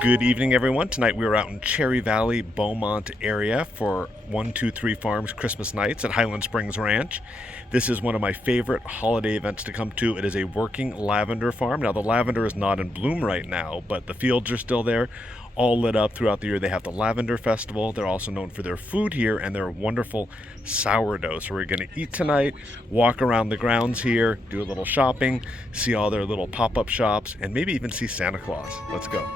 Good evening, everyone. Tonight we are out in Cherry Valley, Beaumont area for 123 Farms Christmas Nights at Highland Springs Ranch. This is one of my favorite holiday events to come to. It is a working lavender farm. Now, the lavender is not in bloom right now, but the fields are still there, all lit up throughout the year. They have the Lavender Festival. They're also known for their food here and their wonderful sourdough. So we're going to eat tonight, walk around the grounds here, do a little shopping, see all their little pop-up shops, and maybe even see Santa Claus. Let's go.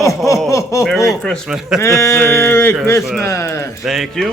Oh, Merry Christmas. Merry Christmas. Thank you.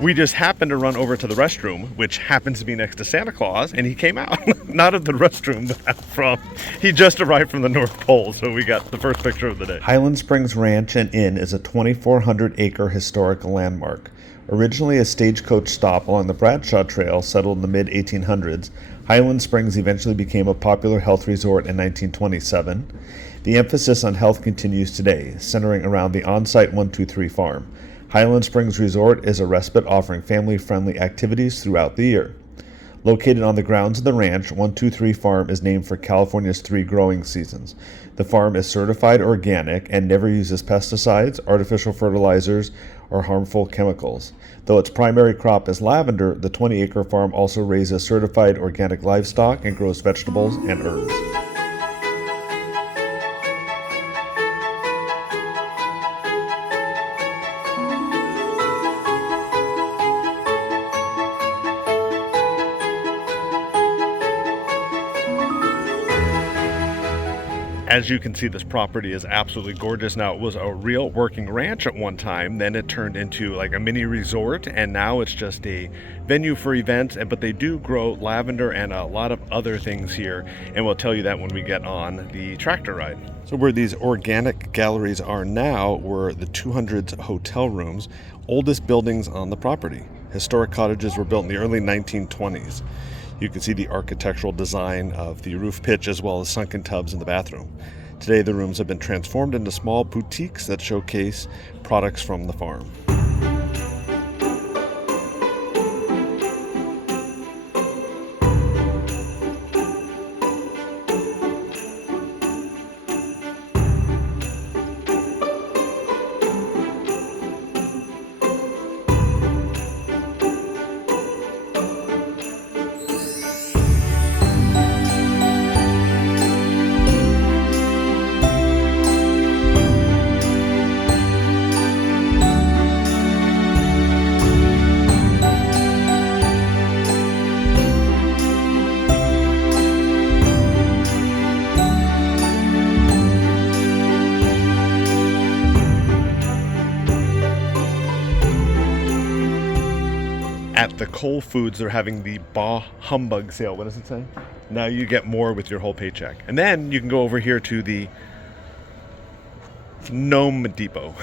We just happened to run over to the restroom, which happens to be next to Santa Claus, and he came out. Not at the restroom, but he just arrived from the North Pole, so we got the first picture of the day. Highland Springs Ranch and Inn is a 2,400-acre historical landmark. Originally a stagecoach stop along the Bradshaw Trail settled in the mid-1800s, Highland Springs eventually became a popular health resort in 1927. The emphasis on health continues today, centering around the on-site 123 farm. Highland Springs Resort is a respite offering family-friendly activities throughout the year. Located on the grounds of the ranch, 123 Farm is named for California's 3 growing seasons. The farm is certified organic and never uses pesticides, artificial fertilizers, or harmful chemicals. Though its primary crop is lavender, the 20-acre farm also raises certified organic livestock and grows vegetables and herbs. As you can see, this property is absolutely gorgeous. Now, it was a real working ranch at one time, then it turned into like a mini resort, and now it's just a venue for events, but they do grow lavender and a lot of other things here, and we'll tell you that when we get on the tractor ride. So where these organic galleries are now were the 200s hotel rooms, oldest buildings on the property. Historic cottages were built in the early 1920s. You can see the architectural design of the roof pitch as well as sunken tubs in the bathroom. Today, the rooms have been transformed into small boutiques that showcase products from the farm. At the Whole Foods, they're having the Bah Humbug sale. What does it say? Now you get more with your whole paycheck. And then you can go over here to the Gnome Depot.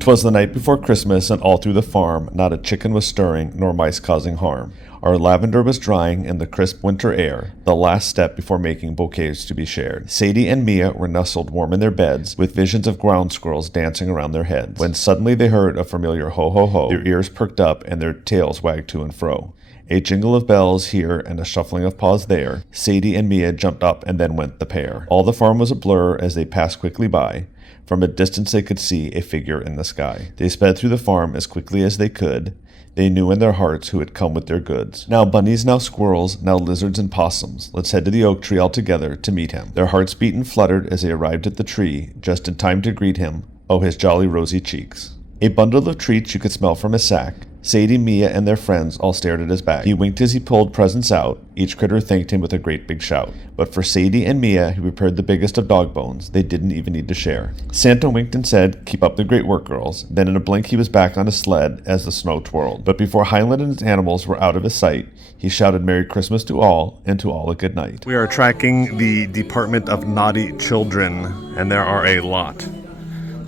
'Twas the night before Christmas, and all through the farm, not a chicken was stirring, nor mice causing harm. Our lavender was drying in the crisp winter air, the last step before making bouquets to be shared. Sadie and Mia were nestled warm in their beds, with visions of ground squirrels dancing around their heads, when suddenly they heard a familiar ho-ho-ho. Their ears perked up, and their tails wagged to and fro. A jingle of bells here and a shuffling of paws there. Sadie and Mia jumped up, and then went the pair. All the farm was a blur as they passed quickly by. From a distance they could see a figure in the sky. They sped through the farm as quickly as they could. They knew in their hearts who had come with their goods. Now bunnies, now squirrels, now lizards and possums. Let's head to the oak tree all together to meet him. Their hearts beat and fluttered as they arrived at the tree, just in time to greet him. Oh, his jolly rosy cheeks. A bundle of treats you could smell from his sack. Sadie, Mia, and their friends all stared at his bag. He winked as he pulled presents out. Each critter thanked him with a great big shout. But for Sadie and Mia, he prepared the biggest of dog bones. They didn't even need to share. Santa winked and said, "Keep up the great work, girls." Then in a blink he was back on his sled as the snow twirled. But before Highland and his animals were out of his sight, he shouted Merry Christmas to all, and to all a good night. We are tracking the Department of Naughty Children, and there are a lot.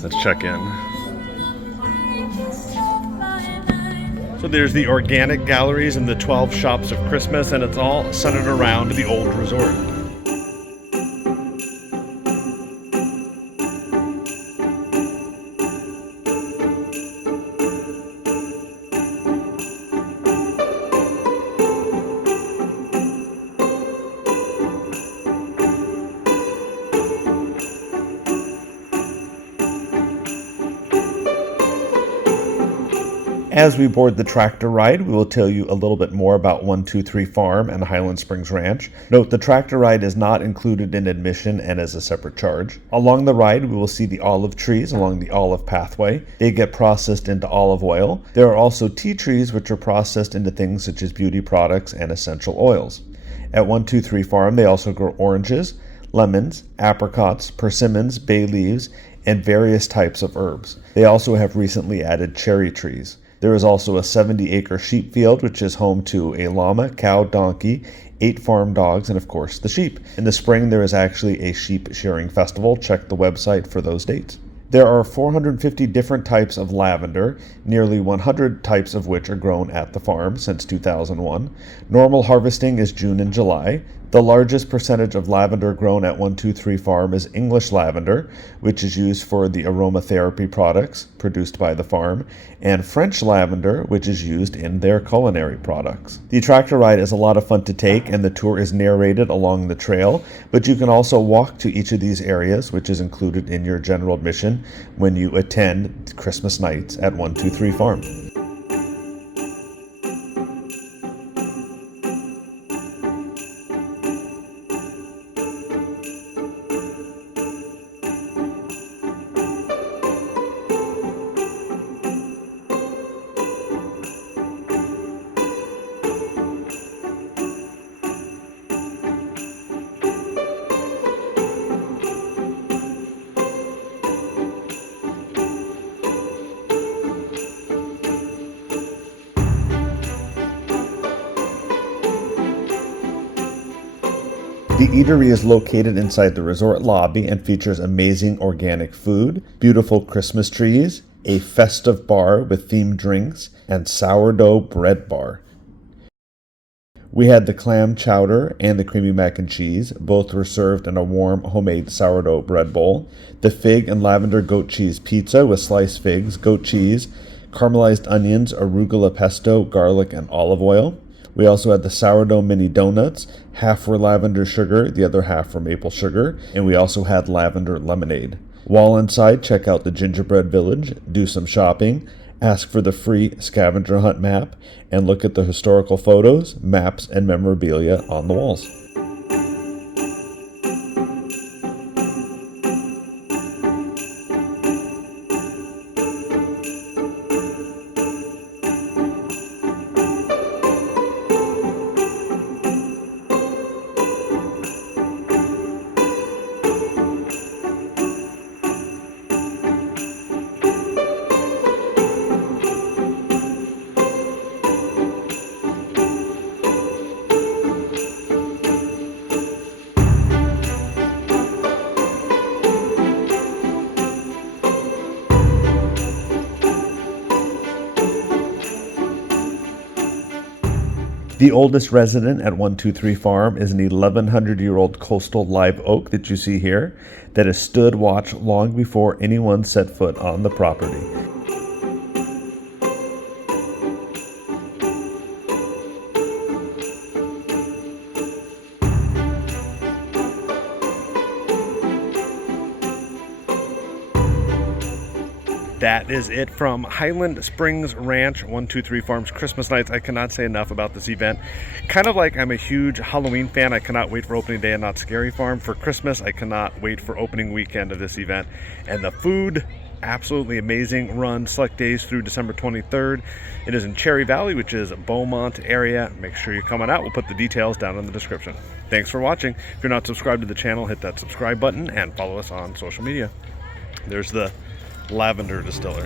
Let's check in. So there's the organic galleries and the 12 shops of Christmas, and it's all centered around the old resort. As we board the tractor ride, we will tell you a little bit more about 123 Farm and Highland Springs Ranch. Note the tractor ride is not included in admission and is a separate charge. Along the ride, we will see the olive trees along the olive pathway. They get processed into olive oil. There are also tea trees which are processed into things such as beauty products and essential oils. At 123 Farm, they also grow oranges, lemons, apricots, persimmons, bay leaves, and various types of herbs. They also have recently added cherry trees. There is also a 70-acre sheep field, which is home to a llama, cow, donkey, 8 farm dogs, and of course the sheep. In the spring, there is actually a sheep shearing festival. Check the website for those dates. There are 450 different types of lavender, nearly 100 types of which are grown at the farm since 2001. Normal harvesting is June and July. The largest percentage of lavender grown at 123 Farm is English lavender, which is used for the aromatherapy products produced by the farm, and French lavender, which is used in their culinary products. The tractor ride is a lot of fun to take, and the tour is narrated along the trail, but you can also walk to each of these areas, which is included in your general admission when you attend Christmas nights at 123 Farm. The eatery is located inside the resort lobby and features amazing organic food, beautiful Christmas trees, a festive bar with themed drinks, and sourdough bread bar. We had the clam chowder and the creamy mac and cheese. Both were served in a warm homemade sourdough bread bowl. The fig and lavender goat cheese pizza with sliced figs, goat cheese, caramelized onions, arugula pesto, garlic, and olive oil. We also had the sourdough mini donuts. Half were lavender sugar, the other half were maple sugar, and we also had lavender lemonade. While inside, check out the Gingerbread Village, do some shopping, ask for the free scavenger hunt map, and look at the historical photos, maps, and memorabilia on the walls. The oldest resident at 123 Farm is an 1,100-year-old coastal live oak that you see here that has stood watch long before anyone set foot on the property. That is it from Highland Springs Ranch 123 Farms Christmas Nights. I cannot say enough about this event. Kind of like I'm a huge Halloween fan. I cannot wait for opening day at Not Scary Farm. For Christmas, I cannot wait for opening weekend of this event. And the food, absolutely amazing. Run select days through December 23rd. It is in Cherry Valley, which is Beaumont area. Make sure you're coming out. We'll put the details down in the description. Thanks for watching. If you're not subscribed to the channel, hit that subscribe button and follow us on social media. There's the Lavender Distiller.